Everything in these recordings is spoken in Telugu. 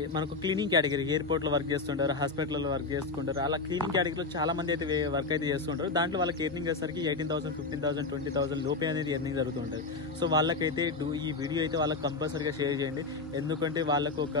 మనకు క్లీనింగ్ కేటగిరీ ఎయిర్పోర్ట్లో వర్క్ చేస్తుంటారు, హాస్పిటల్లో వర్క్ చేస్తుంటారు. అలా క్లీనింగ్ కేటగిరీలో చాలా మంది అయితే వర్క్ అయితే చేస్తుంటారు. దాంట్లో వాళ్ళకి ఎర్నింగ్ వచ్చేసరికి 18,000, 15,000, 20,000 లోపే అనేది ఎర్నింగ్ జరుగుతుంటుంది. సో వాళ్ళకైతే ఈ వీడియో అయితే వాళ్ళకి కంపల్సరీగా షేర్ చేయండి. ఎందుకంటే వాళ్ళకు ఒక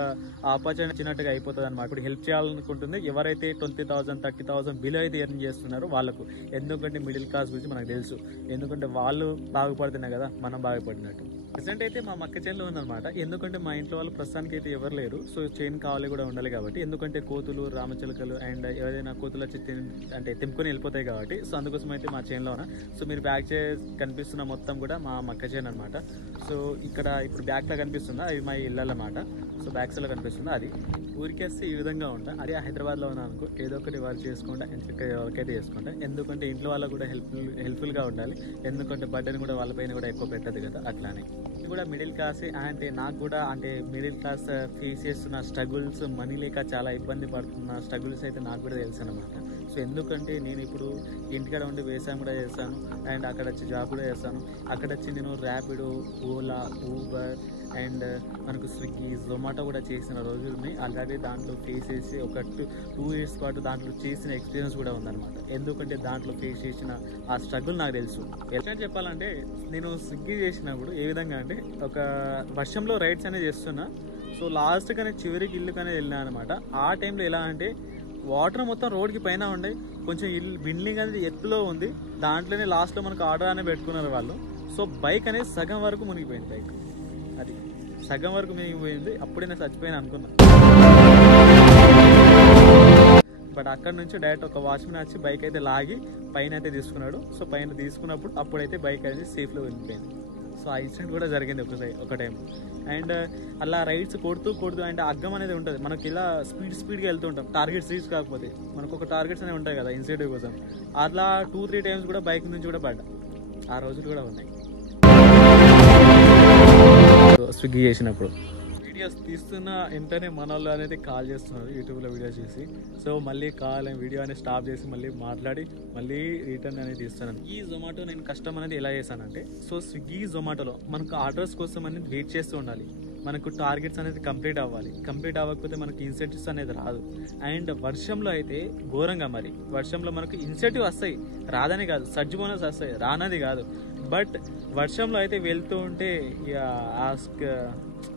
ఆపర్చునిటీ ఇచ్చినట్టుగా అయిపోతుంది అనమాట. ఇప్పుడు హెల్ప్ చేయాలనుకుంటుంది ఎవరైతే 20,000, 30,000 బిలో అయితే ఎర్న్ చేస్తున్నారో వాళ్ళకు. ఎందుకంటే మిడిల్ క్లాస్ గురించి మనకు తెలుసు. ఎందుకంటే వాళ్ళు బాగుపడుతున్నారు కదా మనం బాగుపడినట్టు. ప్రెసెంట్ అయితే మా మక్క చేనులో ఉందన్నమాట. ఎందుకంటే మా ఇంట్లో వాళ్ళు ప్రస్తుతానికి అయితే ఎవరు లేరు. సో చైన్ కావాలి కూడా ఉండాలి కాబట్టి, ఎందుకంటే కోతులు, రామచిలుకలు అండ్ ఏదైనా కోతులు వచ్చి అంటే తెంపుకొని వెళ్ళిపోతాయి కాబట్టి. సో అందుకోసం అయితే మా చైన్లో ఉన్నా. సో మీరు బ్యాక్ కనిపిస్తున్న మొత్తం కూడా మా మక్క చేను అనమాట. సో ఇక్కడ ఇప్పుడు బ్యాక్లో కనిపిస్తుందా అది మా ఇల్లు అన్నమాట. సో బ్యాక్ సైడ్లో కనిపిస్తుందా అది ఊరికేస్తే ఈ విధంగా ఉంటా. అదే హైదరాబాద్లో ఉన్నా అనుకో ఏదో ఒకటి వర్క్ చేసుకుంటా, వర్క్ అయితే చేసుకుంటా. ఎందుకంటే ఇంట్లో వాళ్ళకు కూడా హెల్ప్ఫుల్గా ఉండాలి. ఎందుకంటే బర్డెన్ కూడా వాళ్ళపైన కూడా ఎక్కువ పెట్టదు కదా. అట్లానే ఇది కూడా మిడిల్ క్లాస్. అంటే నాకు కూడా అంటే మిడిల్ క్లాస్ ఫేస్ చేస్తున్న స్ట్రగుల్స్, మనీ లేక చాలా ఇబ్బంది పడుతున్న స్ట్రగుల్స్ అయితే నాకు కూడా తెలుసు అనమాట. సో ఎందుకంటే నేను ఇప్పుడు ఇంటికాడ ఉండి వ్యవసాయం కూడా చేస్తాను అండ్ అక్కడ వచ్చి జాబ్ కూడా చేస్తాను. అక్కడ వచ్చి నేను ర్యాపిడో, ఓలా, ఊబర్ అండ్ మనకు స్విగ్గీ, జొమాటో కూడా చేసిన రోజులు ఉన్నాయి. ఆల్రెడీ దాంట్లో ఫేస్ చేసి ఒక 2 years పాటు దాంట్లో చేసిన ఎక్స్పీరియన్స్ కూడా ఉందన్నమాట. ఎందుకంటే దాంట్లో ఫేస్ చేసిన ఆ స్ట్రగుల్ నాకు తెలుసు. ఎలా చెప్పాలంటే నేను స్విగ్గీ చేసినప్పుడు ఏ విధంగా అంటే ఒక వర్షంలో రైడ్స్ అనేది చేస్తున్నా. సో లాస్ట్ కానీ చివరికి ఇల్లుకి అనేది వెళ్ళినా అనమాట. ఆ టైంలో ఎలా అంటే వాటర్ మొత్తం రోడ్కి పైన ఉండే, కొంచెం ఇల్లు బిల్డింగ్ అనేది ఎత్తులో ఉంది. దాంట్లోనే లాస్ట్లో మనకు ఆర్డర్ అనేది పెట్టుకున్నారు వాళ్ళు. సో బైక్ అనేది సగం వరకు మునిగిపోయింది. బైక్ అది సగం వరకు మునిగిపోయింది. అప్పుడే నేను చచ్చిపోయాను అనుకున్నా. బట్ అక్కడ నుంచి డైరెక్ట్ ఒక వాచ్మెన్ వచ్చి బైక్ అయితే లాగి పైన అయితే తీసుకున్నాడు. సో పైన తీసుకున్నప్పుడు అప్పుడైతే బైక్ అనేది సేఫ్లో వెళ్ళిపోయింది. సో ఆ ఇన్సిడెంట్ కూడా జరిగింది ఒక టైం. అండ్ అలా రైడ్స్ కొడుతూ అండ్ అగ్గం అనేది ఉంటుంది. మనకి ఇలా స్పీడ్గా వెళ్తుంటాం, టార్గెట్స్ రీచ్ కాకపోతే. మనకు ఒక టార్గెట్స్ అనేవి ఉంటాయి కదా ఇన్సెంటివ్ కోసం. అట్లా 2-3 times కూడా బైక్ నుంచి కూడా పడ్డా. ఆ రోజులు కూడా ఉన్నాయి స్విగ్గీ చేసినప్పుడు. వీడియోస్ తీస్తున్న వెంటనే మన వాళ్ళు అనేది కాల్ చేస్తున్నారు యూట్యూబ్లో వీడియోస్ చూసి. సో మళ్ళీ కాల్ వీడియో అనేది స్టాప్ చేసి మళ్ళీ మాట్లాడి మళ్ళీ రిటర్న్ అనేది తీస్తున్నాను. ఈ జొమాటో నేను కష్టం అనేది ఎలా చేశానంటే, సో స్విగ్గీ, జొమాటోలో మనకు ఆర్డర్స్ కోసం అనేది వెయిట్ చేస్తూ ఉండాలి. మనకు టార్గెట్స్ అనేది కంప్లీట్ అవ్వాలి. కంప్లీట్ అవ్వకపోతే మనకు ఇన్సెంటివ్స్ అనేది రాదు. అండ్ వర్షంలో అయితే ఘోరంగా, మరి వర్షంలో మనకు ఇన్సెంటివ్ వస్తాయి, రాదని కాదు, సర్జ్ బోనస్ వస్తాయి, రానది కాదు. బట్ వర్షంలో అయితే వెళ్తూ ఉంటే ఆ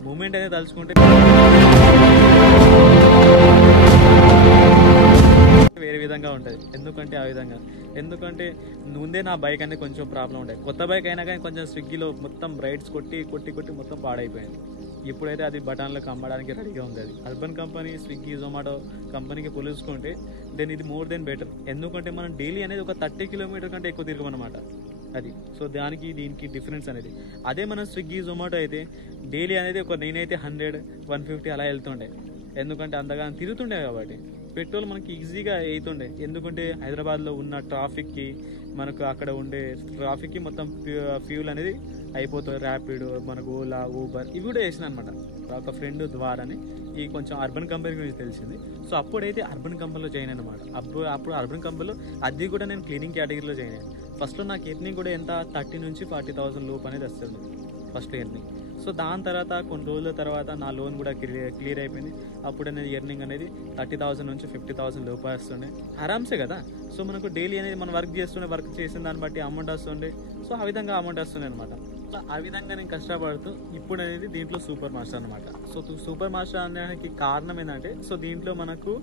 మూమెంట్ అనేది తలుచుకుంటే వేరే విధంగా ఉంటుంది. ఎందుకంటే ఆ విధంగా ఎందుకంటే ముందే నా బైక్ అనేది కొంచెం ప్రాబ్లం ఉంటాయి. కొత్త బైక్ అయినా కానీ కొంచెం స్విగ్గీలో మొత్తం రైడ్స్ కొట్టి మొత్తం పాడైపోయింది. ఇప్పుడైతే అది బటాన్లకు అమ్మడానికి రెడీగా ఉంది. అది అర్బన్ కంపెనీ, స్విగ్గీ, జొమాటో కంపెనీకి పోల్చుకుంటే దెన్ ఇది మోర్ దెన్ బెటర్. ఎందుకంటే మనం డైలీ అనేది ఒక 30 kilometers కంటే ఎక్కువ తిరగమన్నమాట అది. సో దానికి దీనికి డిఫరెన్స్ అనేది. అదే మనం స్విగ్గీ, జొమాటో అయితే డైలీ అనేది నేనైతే 100, 150 అలా వెళ్తుండే. ఎందుకంటే అంతగా తిరుగుతుండే కాబట్టి పెట్రోల్ మనకి ఈజీగా అవుతుండే. ఎందుకంటే హైదరాబాద్లో ఉన్న ట్రాఫిక్కి, మనకు అక్కడ ఉండే ట్రాఫిక్కి మొత్తం ఫ్యూల్ అనేది అయిపోతుంది. ర్యాపిడో, మనకు ఓలా, ఊబర్ ఇవి కూడా చేసిన అనమాట. ఒక ఫ్రెండ్ ద్వారానే ఈ కొంచెం అర్బన్ కంపెనీ గురించి తెలిసింది. సో అప్పుడైతే అర్బన్ కంపెనీలో జాయిన్ అనమాట. అప్పుడు అర్బన్ కంపెనీలో అది కూడా నేను క్లీనింగ్ కేటగిరీలో జాయిన్ అయ్యాను. ఫస్ట్లో నాకు ఎర్నింగ్ కూడా ఎంత 30,000 నుంచి 40,000 లోపు అనేది వస్తుంది ఫస్ట్ ఎర్నింగ్. సో దాని తర్వాత కొన్ని రోజుల తర్వాత నా లోన్ కూడా క్లియర్ అయిపోయింది. అప్పుడు అనేది ఎర్నింగ్ అనేది 30,000 నుంచి 50,000 లోపు వస్తుండే. ఆరామ్సే కదా. సో మనకు డైలీ అనేది మనం వర్క్ చేసిన దాన్ని బట్టి అమౌంట్ వస్తుండే. సో ఆ విధంగా అమౌంట్ వస్తుంది అనమాట. ఆ విధంగా నేను కష్టపడుతూ ఇప్పుడు అనేది దీంట్లో సూపర్ మాస్టర్ అనమాట. సో సూపర్ మాస్టర్ అనడానికి కారణం ఏంటంటే, సో దీంట్లో మనకు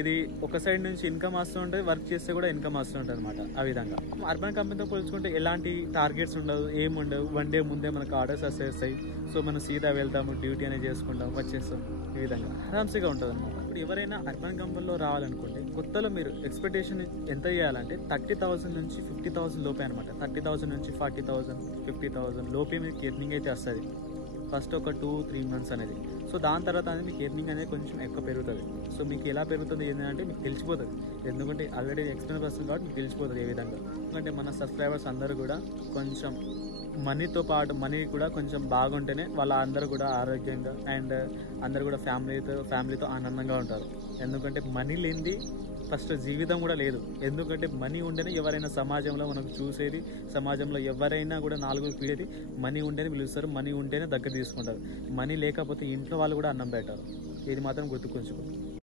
ఇది ఒక సైడ్ నుంచి ఇన్కమ్ వస్తూ ఉంటుంది, వర్క్ చేస్తే కూడా ఇన్కమ్ వస్తూ ఉంటుంది అనమాట. ఆ విధంగా అర్బన్ కంపెనీతో పోల్చుకుంటే ఎలాంటి టార్గెట్స్ ఉండవు, ఏముండవు. 1 day ముందే మనకు ఆర్డర్స్ వస్తాయి. సో మనం సీదా వెళ్తాము, డ్యూటీ అనేది చేసుకుంటాం, వచ్చేస్తాం. ఈ విధంగా ఆరామ్సీగా ఉంటుంది అనమాట. ఇప్పుడు ఎవరైనా అర్బన్ కంపెనీలో రావాలనుకుంటే కొత్తలో మీరు ఎక్స్పెక్టేషన్ ఎంత చేయాలంటే 30,000 నుంచి 50,000 లోపే అనమాట. 30,000 నుంచి 40,000, 50,000 లోపే మీకు ఎర్నింగ్ అయితే వస్తుంది ఫస్ట్ ఒక 2-3 months అనేది. సో దాని తర్వాత అనేది మీకు ఎర్నింగ్ అనేది కొంచెం ఎక్కువ పెరుగుతుంది. సో మీకు ఎలా పెరుగుతుంది ఏంటంటే మీకు తెలిసిపోతుంది. ఎందుకంటే ఆల్రెడీ ఎక్స్పీరియన్స్ వస్తుంది కాబట్టి మీకు తెలిసిపోతుంది ఏ విధంగా. ఎందుకంటే మన సబ్స్క్రైబర్స్ అందరూ కూడా కొంచెం మనీతో పాటు మనీ కూడా కొంచెం బాగుంటేనే వాళ్ళ అందరూ కూడా ఆరోగ్యంగా అండ్ అందరూ కూడా ఫ్యామిలీతో ఆనందంగా ఉంటారు. ఎందుకంటే మనీ లేనిది ఫస్ట్ జీవితం కూడా లేదు. ఎందుకంటే మనీ ఉంటేనే ఎవరైనా సమాజంలో మనకు చూసేది, సమాజంలో ఎవరైనా కూడా 4 పీడేది మనీ ఉంటేనే పిలుస్తారు, మనీ ఉంటేనే దగ్గర తీసుకుంటారు. మనీ లేకపోతే ఇంట్లో వాళ్ళు కూడా అన్నం పెట్టారు. ఇది మాత్రం గుర్తుకుంచుకో.